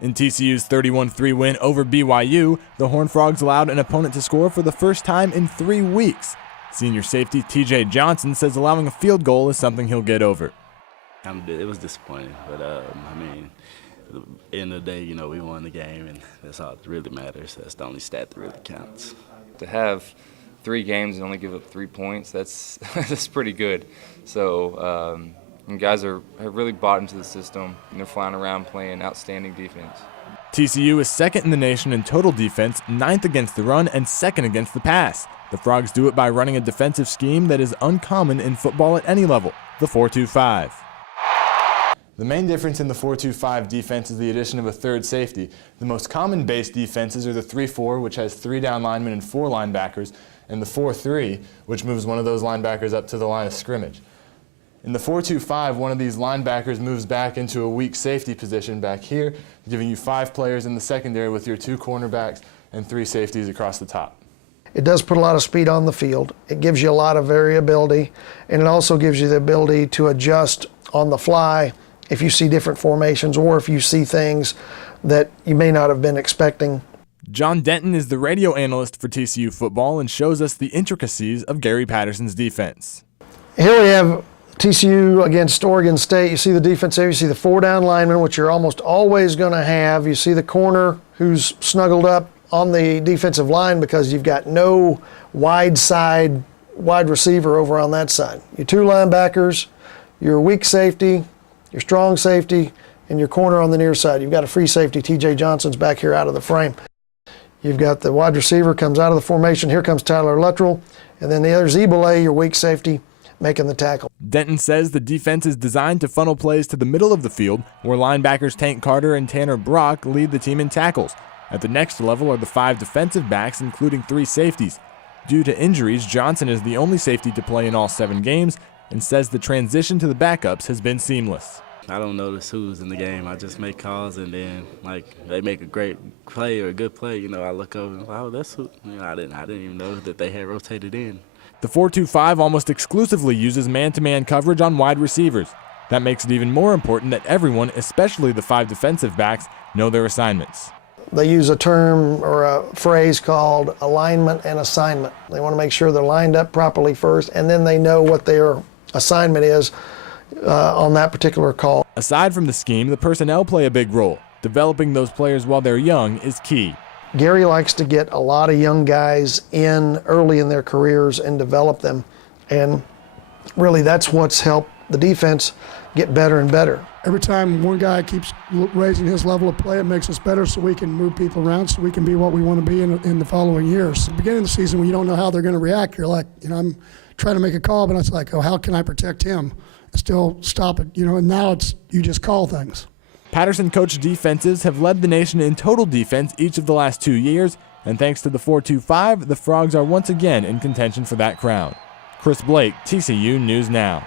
In TCU's 31-3 win over BYU, the Horned Frogs allowed an opponent to score for the first time in 3 weeks. Senior safety TJ Johnson says allowing a field goal is something he'll get over. It was disappointing, but at the end of the day, we won the game, and that's all that really matters. That's the only stat that really counts. To have 3 games and only give up 3 points, that's pretty good. So and guys have really bought into the system, and they're flying around playing outstanding defense. TCU is second in the nation in total defense, 9th against the run, and 2nd against the pass. The Frogs do it by running a defensive scheme that is uncommon in football at any level, the 4-2-5. The main difference in the 4-2-5 defense is the addition of a third safety. The most common base defenses are the 3-4, which has 3 down linemen and 4 linebackers, and the 4-3, which moves one of those linebackers up to the line of scrimmage. In the 4-2-5, one of these linebackers moves back into a weak safety position back here, giving you 5 players in the secondary with your 2 cornerbacks and 3 safeties across the top. It does put a lot of speed on the field. It gives you a lot of variability, and it also gives you the ability to adjust on the fly if you see different formations or if you see things that you may not have been expecting. John Denton is the radio analyst for TCU football and shows us the intricacies of Gary Patterson's defense. Here we have TCU against Oregon State. You see the defense there. You see the 4 down linemen, which you're almost always going to have. You see the corner who's snuggled up on the defensive line because you've got no wide receiver over on that side. Your 2 linebackers, your weak safety, your strong safety, and your corner on the near side. You've got a free safety. TJ Johnson's back here out of the frame. You've got the wide receiver comes out of the formation. Here comes Tyler Luttrell. And then the other Ebole, your weak safety, making the tackle. Denton says the defense is designed to funnel plays to the middle of the field, where linebackers Tank Carter and Tanner Brock lead the team in tackles. At the next level are the 5 defensive backs, including 3 safeties. Due to injuries, Johnson is the only safety to play in all 7 games and says the transition to the backups has been seamless. I don't notice who's in the game. I just make calls, and then they make a great play or a good play. I look over and oh, that's who. I didn't even know that they had rotated in. The 4-2-5 almost exclusively uses man-to-man coverage on wide receivers. That makes it even more important that everyone, especially the 5 defensive backs, know their assignments. They use a term or a phrase called alignment and assignment. They want to make sure they're lined up properly first, and then they know what their assignment is on that particular call. Aside from the scheme, the personnel play a big role. Developing those players while they're young is key. Gary likes to get a lot of young guys in early in their careers and develop them. And really that's what's helped the defense get better and better. Every time one guy keeps raising his level of play, it makes us better so we can move people around so we can be what we want to be in the following years. At the beginning of the season, when you don't know how they're going to react, you're like, I'm trying to make a call, but it's like, oh, how can I protect him and still stop it? And now you just call things. Patterson coached defenses have led the nation in total defense each of the last 2 years, and thanks to the 4-2-5, the Frogs are once again in contention for that crown. Chris Blake, TCU News Now.